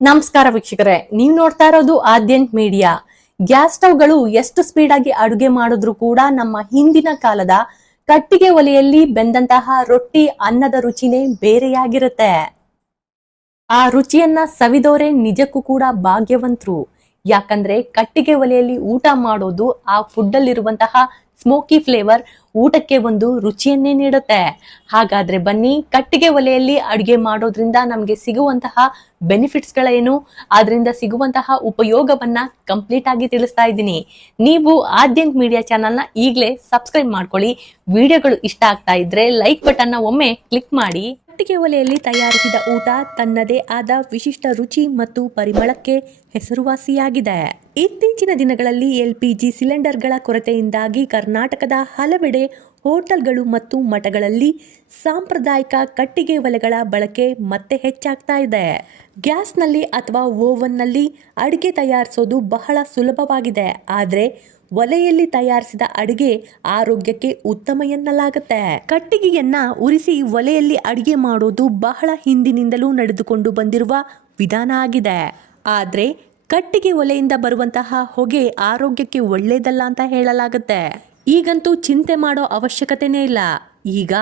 ನಮಸ್ಕಾರ ವೀಕ್ಷಕರೇ, ನೀವು ನೋಡ್ತಾ ಇರೋದು ಆದ್ಯಂತ್ ಮೀಡಿಯಾ. ಗ್ಯಾಸ್ ಸ್ಟವ್ಗಳು ಎಷ್ಟು ಸ್ಪೀಡ್ ಆಗಿ ಅಡುಗೆ ಮಾಡಿದ್ರು ಕೂಡ ನಮ್ಮ ಹಿಂದಿನ ಕಾಲದ ಕಟ್ಟಿಗೆ ಒಲೆಯಲ್ಲಿ ಬೆಂದಂತಹ ರೊಟ್ಟಿ ಅನ್ನದ ರುಚಿನೇ ಬೇರೆಯಾಗಿರುತ್ತೆ. ಆ ರುಚಿಯನ್ನ ಸವಿದೋರೆ ನಿಜಕ್ಕೂ ಕೂಡ ಭಾಗ್ಯವಂತರು. ಯಾಕಂದ್ರೆ ಕಟ್ಟಿಗೆ ಒಲೆಯಲ್ಲಿ ಊಟ ಮಾಡೋದು ಆ ಫುಡ್ ಅಲ್ಲಿರುವಂತಹ ಸ್ಮೋಕಿ ಫ್ಲೇವರ್ ಊಟಕ್ಕೆ ಒಂದು ರುಚಿಯನ್ನೇ ನೀಡುತ್ತೆ. ಹಾಗಾದ್ರೆ ಬನ್ನಿ, ಕಟ್ಟಿಗೆ ಒಲೆಯಲ್ಲಿ ಅಡುಗೆ ಮಾಡೋದ್ರಿಂದ ನಮ್ಗೆ ಸಿಗುವಂತಹ ಬೆನಿಫಿಟ್ಸ್ ಗಳೇನು, ಅದರಿಂದ ಸಿಗುವಂತಹ ಉಪಯೋಗವನ್ನ ಕಂಪ್ಲೀಟ್ ಆಗಿ ತಿಳಿಸ್ತಾ ಇದ್ದೀನಿ. ನೀವು ಆದ್ಯಂತ್ ಮೀಡಿಯಾ ಚಾನಲ್ನ ಈಗಲೇ ಸಬ್ಸ್ಕ್ರೈಬ್ ಮಾಡ್ಕೊಳ್ಳಿ. ವಿಡಿಯೋಗಳು ಇಷ್ಟ ಆಗ್ತಾ ಇದ್ರೆ ಲೈಕ್ ಬಟನ್ ನ ಒಮ್ಮೆ ಕ್ಲಿಕ್ ಮಾಡಿ. ಕಟ್ಟಿಗೆ ಒಲೆಯಲ್ಲಿ ತಯಾರಿಸಿದ ಊಟ ತನ್ನದೇ ಆದ ವಿಶಿಷ್ಟ ರುಚಿ ಮತ್ತು ಪರಿಮಳಕ್ಕೆ ಹೆಸರುವಾಸಿಯಾಗಿದೆ. ಇತ್ತೀಚಿನ ದಿನಗಳಲ್ಲಿ LPG ಸಿಲಿಂಡರ್ಗಳ ಕೊರತೆಯಿಂದಾಗಿ ಕರ್ನಾಟಕದ ಹಲವೆಡೆ ಹೋಟೆಲ್ಗಳು ಮತ್ತು ಮಠಗಳಲ್ಲಿ ಸಾಂಪ್ರದಾಯಿಕ ಕಟ್ಟಿಗೆ ಒಲೆಗಳ ಬಳಕೆ ಮತ್ತೆ ಹೆಚ್ಚಾಗ್ತಾ ಇದೆ. ಗ್ಯಾಸ್ನಲ್ಲಿ ಅಥವಾ ಓವನ್ನಲ್ಲಿ ಅಡುಗೆ ತಯಾರಿಸೋದು ಬಹಳ ಸುಲಭವಾಗಿದೆ. ಆದರೆ ಒಲೆಯಲ್ಲಿ ತಯಾರಿಸಿದ ಅಡುಗೆ ಆರೋಗ್ಯಕ್ಕೆ ಉತ್ತಮ ಎನ್ನಲಾಗುತ್ತೆ. ಕಟ್ಟಿಗೆಯನ್ನ ಉರಿಸಿ ಒಲೆಯಲ್ಲಿ ಅಡುಗೆ ಮಾಡೋದು ಬಹಳ ಹಿಂದಿನಿಂದಲೂ ನಡೆದುಕೊಂಡು ಬಂದಿರುವ ವಿಧಾನ ಆಗಿದೆ. ಆದರೆ ಕಟ್ಟಿಗೆ ಒಲೆಯಿಂದ ಬರುವಂತಹ ಹೊಗೆ ಆರೋಗ್ಯಕ್ಕೆ ಒಳ್ಳೆಯದಲ್ಲ ಅಂತ ಹೇಳಲಾಗುತ್ತೆ. ಈಗಂತೂ ಚಿಂತೆ ಮಾಡೋ ಅವಶ್ಯಕತೆನೇ ಇಲ್ಲ. ಈಗ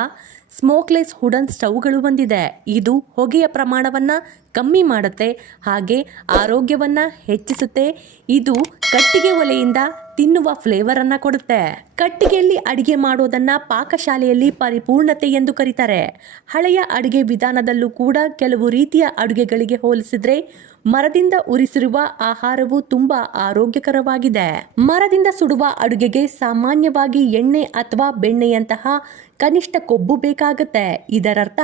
ಸ್ಮೋಕ್ಲೆಸ್ ವುಡನ್ ಸ್ಟವ್ಗಳು ಬಂದಿದೆ. ಇದು ಹೊಗೆಯ ಪ್ರಮಾಣವನ್ನ ಕಮ್ಮಿ ಮಾಡುತ್ತೆ, ಹಾಗೆ ಆರೋಗ್ಯವನ್ನ ಹೆಚ್ಚಿಸುತ್ತೆ. ಇದು ಕಟ್ಟಿಗೆ ಒಲೆಯಿಂದ ತಿನ್ನುವ ಫ್ಲೇವರ್ ಅನ್ನ ಕೊಡುತ್ತೆ. ಕಟ್ಟಿಗೆಯಲ್ಲಿ ಅಡಿಗೆ ಮಾಡೋದನ್ನ ಪಾಕಶಾಲೆಯಲ್ಲಿ ಪರಿಪೂರ್ಣತೆ ಎಂದು ಕರೀತಾರೆ. ಹಳೆಯ ಅಡುಗೆ ವಿಧಾನದಲ್ಲೂ ಕೂಡ ಕೆಲವು ರೀತಿಯ ಅಡುಗೆಗಳಿಗೆ ಹೋಲಿಸಿದ್ರೆ ಮರದಿಂದ ಉರಿಸಿರುವ ಆಹಾರವು ತುಂಬಾ ಆರೋಗ್ಯಕರವಾಗಿದೆ. ಮರದಿಂದ ಸುಡುವ ಅಡುಗೆಗೆ ಸಾಮಾನ್ಯವಾಗಿ ಎಣ್ಣೆ ಅಥವಾ ಬೆಣ್ಣೆಯಂತಹ ಕನಿಷ್ಠ ಕೊಬ್ಬು ಬೇಕಾಗುತ್ತೆ. ಇದರರ್ಥ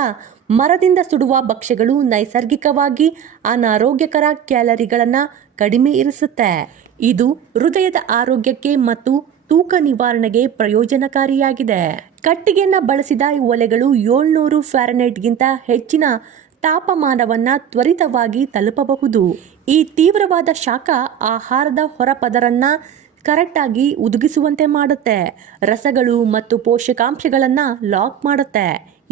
ಮರದಿಂದ ಸುಡುವ ಭಕ್ಷ್ಯಗಳು ನೈಸರ್ಗಿಕವಾಗಿ ಅನಾರೋಗ್ಯಕರ ಕ್ಯಾಲರಿಗಳನ್ನು ಕಡಿಮೆ ಇರಿಸುತ್ತೆ. ಇದು ಹೃದಯದ ಆರೋಗ್ಯಕ್ಕೆ ಮತ್ತು ತೂಕ ನಿವಾರಣೆಗೆ ಪ್ರಯೋಜನಕಾರಿಯಾಗಿದೆ. ಕಟ್ಟಿಗೆಯನ್ನು ಬಳಸಿದ ಒಲೆಗಳು 700 ಫ್ಯಾರನೈಟ್ಗಿಂತ ಹೆಚ್ಚಿನ ತಾಪಮಾನವನ್ನ ತ್ವರಿತವಾಗಿ ತಲುಪಬಹುದು. ಈ ತೀವ್ರವಾದ ಶಾಖ ಆಹಾರದ ಹೊರಪದರನ್ನ ಕರೆಕ್ಟಾಗಿ ಉದುಗಿಸುವಂತೆ ಮಾಡುತ್ತೆ. ರಸಗಳು ಮತ್ತು ಪೋಷಕಾಂಶಗಳನ್ನು ಲಾಕ್ ಮಾಡುತ್ತೆ.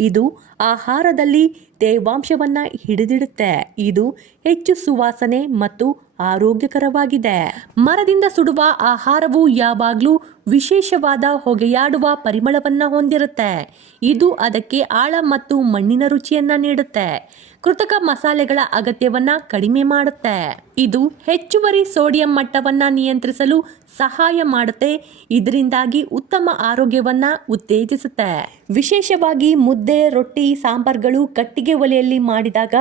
ಇದು ಆಹಾರದಲ್ಲಿ ತೇವಾಂಶವನ್ನ ಹಿಡಿದಿಡುತ್ತೆ. ಇದು ಹೆಚ್ಚು ಸುವಾಸನೆ ಮತ್ತು ಆರೋಗ್ಯಕರವಾಗಿದೆ. ಮರದಿಂದ ಸುಡುವ ಆಹಾರವು ಯಾವಾಗಲೂ ವಿಶೇಷವಾದ ಹೊಗೆಯಾಡುವ ಪರಿಮಳವನ್ನ ಹೊಂದಿರುತ್ತೆ. ಇದು ಅದಕ್ಕೆ ಆಳ ಮತ್ತು ಮಣ್ಣಿನ ರುಚಿಯನ್ನ ನೀಡುತ್ತೆ. ಕೃತಕ ಮಸಾಲೆಗಳ ಅಗತ್ಯವನ್ನ ಕಡಿಮೆ ಮಾಡುತ್ತೆ. ಇದು ಹೆಚ್ಚುವರಿ ಸೋಡಿಯಂ ಮಟ್ಟವನ್ನ ನಿಯಂತ್ರಿಸಲು ಸಹಾಯ ಮಾಡುತ್ತೆ. ಇದರಿಂದಾಗಿ ಉತ್ತಮ ಆರೋಗ್ಯವನ್ನ ಉತ್ತೇಜಿಸುತ್ತೆ. ವಿಶೇಷವಾಗಿ ಮುದ್ದೆ, ರೊಟ್ಟಿ, ಸಾಂಬಾರ್ಗಳು ಕಟ್ಟಿಗೆ ಒಲೆಯಲ್ಲಿ ಮಾಡಿದಾಗ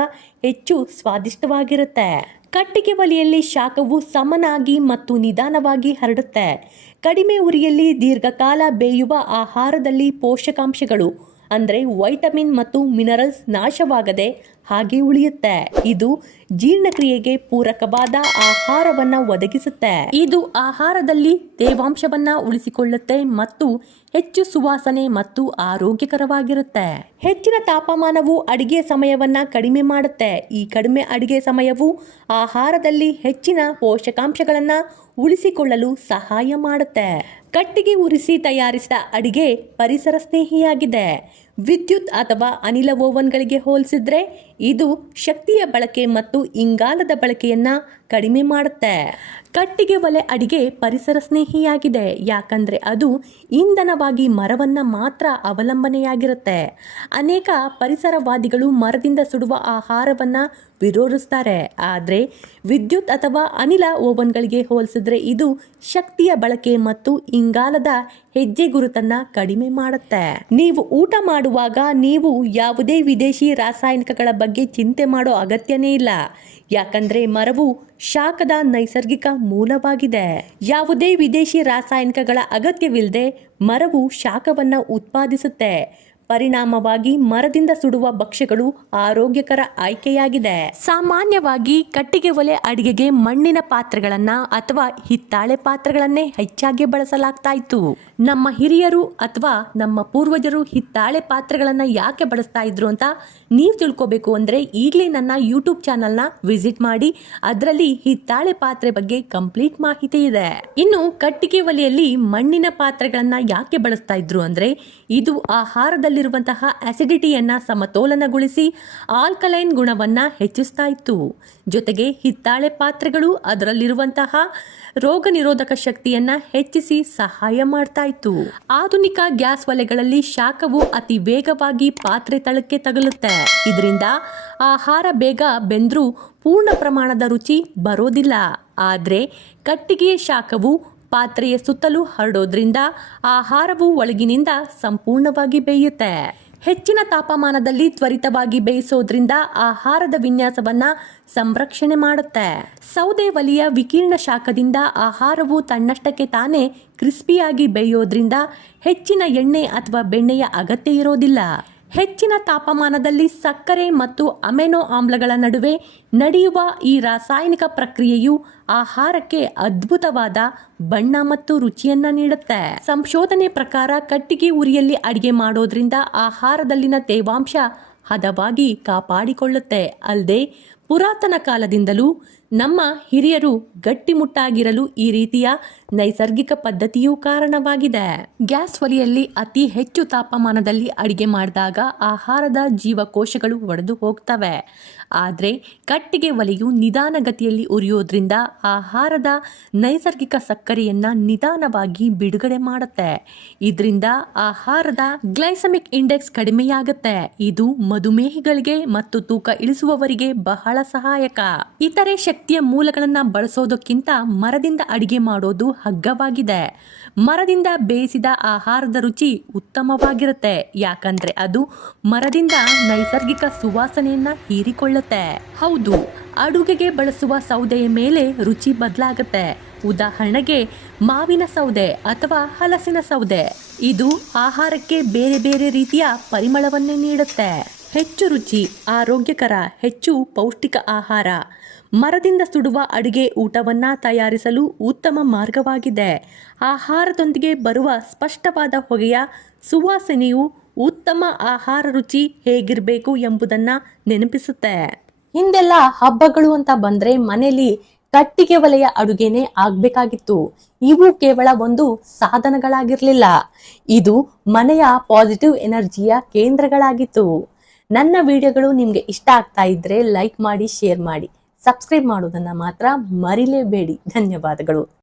ಹೆಚ್ಚು ಸ್ವಾದಿಷ್ಟವಾಗಿರುತ್ತೆ. ಕಟ್ಟಿಗೆ ಒಲೆಯಲ್ಲಿ ಶಾಖವು ಸಮನಾಗಿ ಮತ್ತು ನಿಧಾನವಾಗಿ ಹರಡುತ್ತೆ. ಕಡಿಮೆ ಉರಿಯಲ್ಲಿ ದೀರ್ಘಕಾಲ ಬೇಯುವ ಆಹಾರದಲ್ಲಿ ಪೋಷಕಾಂಶಗಳು ಅಂದರೆ ವೈಟಮಿನ್ ಮತ್ತು ಮಿನರಲ್ಸ್ ನಾಶವಾಗದೆ ಹಾಗೆ ಉಳಿಯುತ್ತೆ. ಇದು ಜೀರ್ಣಕ್ರಿಯೆಗೆ ಪೂರಕವಾದ ಆಹಾರವನ್ನ ಒದಗಿಸುತ್ತೆ. ಇದು ಆಹಾರದಲ್ಲಿ ತೇವಾಂಶವನ್ನ ಉಳಿಸಿಕೊಳ್ಳುತ್ತೆ ಮತ್ತು ಹೆಚ್ಚು ಸುವಾಸನೆ ಮತ್ತು ಆರೋಗ್ಯಕರವಾಗಿರುತ್ತೆ. ಹೆಚ್ಚಿನ ತಾಪಮಾನವು ಅಡಿಗೆ ಸಮಯವನ್ನ ಕಡಿಮೆ ಮಾಡುತ್ತೆ. ಈ ಕಡಿಮೆ ಅಡಿಗೆ ಸಮಯವು ಆಹಾರದಲ್ಲಿ ಹೆಚ್ಚಿನ ಪೋಷಕಾಂಶಗಳನ್ನ ಉಳಿಸಿಕೊಳ್ಳಲು ಸಹಾಯ ಮಾಡುತ್ತೆ. ಕಟ್ಟಿಗೆ ಉರಿಸಿ ತಯಾರಿಸಿದ ಅಡಿಗೆ ಪರಿಸರ ಸ್ನೇಹಿಯಾಗಿದೆ. ವಿದ್ಯುತ್ ಅಥವಾ ಅನಿಲ ಓವನ್ಗಳಿಗೆ ಹೋಲಿಸಿದ್ರೆ ಇದು ಶಕ್ತಿಯ ಬಳಕೆ ಮತ್ತು ಇಂಗಾಲದ ಬಳಕೆಯನ್ನ ಕಡಿಮೆ ಮಾಡುತ್ತೆ. ಕಟ್ಟಿಗೆ ಒಲೆ ಅಡಿಗೆ ಪರಿಸರ ಸ್ನೇಹಿಯಾಗಿದೆ ಯಾಕಂದ್ರೆ ಅದು ಇಂಧನವಾಗಿ ಮರವನ್ನ ಮಾತ್ರ ಅವಲಂಬನೆಯಾಗಿರುತ್ತೆ. ಅನೇಕ ಪರಿಸರವಾದಿಗಳು ಮರದಿಂದ ಸುಡುವ ಆಹಾರವನ್ನ ವಿರೋಧಿಸ್ತಾರೆ. ಆದರೆ ವಿದ್ಯುತ್ ಅಥವಾ ಅನಿಲ ಓವನ್ಗಳಿಗೆ ಹೋಲಿಸಿದ್ರೆ ಇದು ಶಕ್ತಿಯ ಬಳಕೆ ಮತ್ತು ಇಂಗಾಲದ ಹೆಜ್ಜೆ ಗುರುತನ್ನ ಕಡಿಮೆ ಮಾಡುತ್ತೆ. ನೀವು ಊಟ ಮಾಡುವಾಗ ನೀವು ಯಾವುದೇ ವಿದೇಶಿ ರಾಸಾಯನಿಕಗಳ ಬಗ್ಗೆ ಚಿಂತೆ ಮಾಡೋ ಅಗತ್ಯನೇ ಇಲ್ಲ. ಯಾಕಂದ್ರೆ ಮರವು ಶಾಖದ ನೈಸರ್ಗಿಕ ಮೂಲವಾಗಿದೆ. ಯಾವುದೇ ವಿದೇಶಿ ರಾಸಾಯನಿಕಗಳ ಅಗತ್ಯವಿಲ್ಲದೆ ಮರವು ಶಾಖವನ್ನ ಉತ್ಪಾದಿಸುತ್ತೆ. ಪರಿಣಾಮವಾಗಿ ಮರದಿಂದ ಸುಡುವ ಭಕ್ಷ್ಯಗಳು ಆರೋಗ್ಯಕರ ಆಯ್ಕೆಯಾಗಿದೆ. ಸಾಮಾನ್ಯವಾಗಿ ಕಟ್ಟಿಗೆ ಒಲೆ ಅಡಿಗೆಗೆ ಮಣ್ಣಿನ ಪಾತ್ರೆಗಳನ್ನ ಅಥವಾ ಹಿತ್ತಾಳೆ ಪಾತ್ರೆಗಳನ್ನೇ ಹೆಚ್ಚಾಗಿ ಬಳಸಲಾಗ್ತಾ ಇತ್ತು. ನಮ್ಮ ಹಿರಿಯರು ಅಥವಾ ನಮ್ಮ ಪೂರ್ವಜರು ಹಿತ್ತಾಳೆ ಪಾತ್ರೆಗಳನ್ನ ಯಾಕೆ ಬಳಸ್ತಾ ಇದ್ರು ಅಂತ ನೀವು ತಿಳ್ಕೋಬೇಕು ಅಂದ್ರೆ ಈಗಲೇ ನನ್ನ ಯೂಟ್ಯೂಬ್ ಚಾನಲ್ನ ವಿಸಿಟ್ ಮಾಡಿ. ಅದರಲ್ಲಿ ಹಿತ್ತಾಳೆ ಪಾತ್ರೆ ಬಗ್ಗೆ ಕಂಪ್ಲೀಟ್ ಮಾಹಿತಿ ಇದೆ. ಇನ್ನು ಕಟ್ಟಿಗೆ ಒಲೆಯಲ್ಲಿ ಮಣ್ಣಿನ ಪಾತ್ರೆಗಳನ್ನ ಯಾಕೆ ಬಳಸ್ತಾ ಇದ್ರು ಅಂದ್ರೆ ಇದು ಆಹಾರದಲ್ಲಿ ದೇಹದಲ್ಲಿರುವಂತಹ ಅಸಿಡಿಟಿಯನ್ನ ಸಮತೋಲನಗೊಳಿಸಿ ಆಲ್ಕಲೈನ್ ಗುಣವನ್ನ ಹೆಚ್ಚಿಸ್ತಾ ಇತ್ತು. ಜೊತೆಗೆ ಹಿತ್ತಾಳೆ ಪಾತ್ರೆಗಳು ಅದರಲ್ಲಿರುವಂತಹ ರೋಗ ನಿರೋಧಕ ಶಕ್ತಿಯನ್ನ ಹೆಚ್ಚಿಸಿ ಸಹಾಯ ಮಾಡ್ತಾ ಇತ್ತು. ಆಧುನಿಕ ಗ್ಯಾಸ್ ಒಲೆಗಳಲ್ಲಿ ಶಾಖವು ಅತಿ ವೇಗವಾಗಿ ಪಾತ್ರೆ ತಳಕ್ಕೆ ತಗುಲುತ್ತೆ. ಇದರಿಂದ ಆಹಾರ ಬೇಗ ಬೆಂದ್ರೂ ಪೂರ್ಣ ಪ್ರಮಾಣದ ರುಚಿ ಬರೋದಿಲ್ಲ. ಆದ್ರೆ ಕಟ್ಟಿಗೆಯ ಶಾಖವು ಪಾತ್ರೆಯ ಸುತ್ತಲೂ ಹರಡೋದ್ರಿಂದ ಆಹಾರವು ಒಳಗಿನಿಂದ ಸಂಪೂರ್ಣವಾಗಿ ಬೇಯುತ್ತೆ. ಹೆಚ್ಚಿನ ತಾಪಮಾನದಲ್ಲಿ ತ್ವರಿತವಾಗಿ ಬೇಯಿಸೋದ್ರಿಂದ ಆಹಾರದ ವಿನ್ಯಾಸವನ್ನ ಸಂರಕ್ಷಣೆ ಮಾಡುತ್ತೆ. ಸೌದೆ ಒಲೆಯ ವಿಕಿರಣ ಶಾಖದಿಂದ ಆಹಾರವು ತನ್ನಷ್ಟಕ್ಕೆ ತಾನೇ ಕ್ರಿಸ್ಪಿಯಾಗಿ ಬೇಯೋದ್ರಿಂದ ಹೆಚ್ಚಿನ ಎಣ್ಣೆ ಅಥವಾ ಬೆಣ್ಣೆಯ ಅಗತ್ಯ ಇರೋದಿಲ್ಲ. ಹೆಚ್ಚಿನ ತಾಪಮಾನದಲ್ಲಿ ಸಕ್ಕರೆ ಮತ್ತು ಅಮೆನೋ ಆಮ್ಲಗಳ ನಡುವೆ ನಡೆಯುವ ಈ ರಾಸಾಯನಿಕ ಪ್ರಕ್ರಿಯೆಯು ಆಹಾರಕ್ಕೆ ಅದ್ಭುತವಾದ ಬಣ್ಣ ಮತ್ತು ರುಚಿಯನ್ನ ನೀಡುತ್ತೆ. ಸಂಶೋಧನೆ ಪ್ರಕಾರ ಕಟ್ಟಿಗೆ ಉರಿಯಲ್ಲಿ ಅಡಿಗೆ ಮಾಡೋದ್ರಿಂದ ಆಹಾರದಲ್ಲಿನ ತೇವಾಂಶ ಹದವಾಗಿ ಕಾಪಾಡಿಕೊಳ್ಳುತ್ತೆ. ಅಲ್ಲದೆ ಪುರಾತನ ಕಾಲದಿಂದಲೂ ನಮ್ಮ ಹಿರಿಯರು ಗಟ್ಟಿಮುಟ್ಟಾಗಿರಲು ಈ ರೀತಿಯ ನೈಸರ್ಗಿಕ ಪದ್ಧತಿಯು ಕಾರಣವಾಗಿದೆ. ಗ್ಯಾಸ್ ಒಲೆಯಲ್ಲಿ ಅತಿ ಹೆಚ್ಚು ತಾಪಮಾನದಲ್ಲಿ ಅಡಿಗೆ ಮಾಡಿದಾಗ ಆಹಾರದ ಜೀವಕೋಶಗಳು ಒಡೆದು ಹೋಗ್ತವೆ. ಆದರೆ ಕಟ್ಟಿಗೆ ಒಲೆಯು ನಿಧಾನಗತಿಯಲ್ಲಿ ಉರಿಯೋದ್ರಿಂದ ಆಹಾರದ ನೈಸರ್ಗಿಕ ಸಕ್ಕರೆಯನ್ನ ನಿಧಾನವಾಗಿ ಬಿಡುಗಡೆ ಮಾಡುತ್ತೆ. ಇದರಿಂದ ಆಹಾರದ ಗ್ಲೈಸಮಿಕ್ ಇಂಡೆಕ್ಸ್ ಕಡಿಮೆಯಾಗುತ್ತೆ. ಇದು ಮಧುಮೇಹಿಗಳಿಗೆ ಮತ್ತು ತೂಕ ಇಳಿಸುವವರಿಗೆ ಬಹಳ ಸಹಾಯಕ. ಇತರೆ ಶಕ್ತಿಯ ಮೂಲಗಳನ್ನ ಬಳಸೋದಕ್ಕಿಂತ ಮರದಿಂದ ಅಡಿಗೆ ಮಾಡೋದು ಹಗ್ಗವಾಗಿದೆ. ಮರದಿಂದ ಬೇಯಿಸಿದ ಆಹಾರದ ರುಚಿ ಉತ್ತಮವಾಗಿರುತ್ತೆ. ಯಾಕಂದ್ರೆ ಅದು ಮರದಿಂದ ನೈಸರ್ಗಿಕ ಸುವಾಸನೆಯನ್ನ ಹೀರಿಕೊಳ್ಳುತ್ತೆ. ಹೌದು, ಅಡುಗೆಗೆ ಬಳಸುವ ಸೌದೆಯ ಮೇಲೆ ರುಚಿ ಬದಲಾಗುತ್ತೆ. ಉದಾಹರಣೆಗೆ ಮಾವಿನ ಸೌದೆ ಅಥವಾ ಹಲಸಿನ ಸೌದೆ. ಇದು ಆಹಾರಕ್ಕೆ ಬೇರೆ ಬೇರೆ ರೀತಿಯ ಪರಿಮಳವನ್ನೇ ನೀಡುತ್ತೆ. ಹೆಚ್ಚು ರುಚಿ, ಆರೋಗ್ಯಕರ, ಹೆಚ್ಚು ಪೌಷ್ಟಿಕ ಆಹಾರ ಮರದಿಂದ ಸುಡುವ ಅಡುಗೆ ಊಟವನ್ನ ತಯಾರಿಸಲು ಉತ್ತಮ ಮಾರ್ಗವಾಗಿದೆ. ಆಹಾರದೊಂದಿಗೆ ಬರುವ ಸ್ಪಷ್ಟವಾದ ಹೊಗೆಯ ಸುವಾಸನೆಯು ಉತ್ತಮ ಆಹಾರ ರುಚಿ ಹೇಗಿರಬೇಕು ಎಂಬುದನ್ನ ನೆನಪಿಸುತ್ತೆ. ಹಿಂದೆಲ್ಲ ಹಬ್ಬಗಳು ಅಂತ ಬಂದ್ರೆ ಮನೆಯಲ್ಲಿ ಕಟ್ಟಿಗೆ ಒಲೆಯ ಅಡುಗೆನೆ ಆಗ್ಬೇಕಾಗಿತ್ತು. ಇವು ಕೇವಲ ಒಂದು ಸಾಧನಗಳಾಗಿರ್ಲಿಲ್ಲ, ಇದು ಮನೆಯ ಪಾಸಿಟಿವ್ ಎನರ್ಜಿಯ ಕೇಂದ್ರಗಳಾಗಿತ್ತು. ನನ್ನ ವಿಡಿಯೋಗಳು ನಿಮ್ಗೆ ಇಷ್ಟ ಆಗ್ತಾ ಇದ್ರೆ ಲೈಕ್ ಮಾಡಿ, ಶೇರ್ ಮಾಡಿ, ಸಬ್ಸ್ಕ್ರೈಬ್ ಮಾಡೋದನ್ನ ಮಾತ್ರ ಮರಿಲೇಬೇಡಿ. ಧನ್ಯವಾದಗಳು.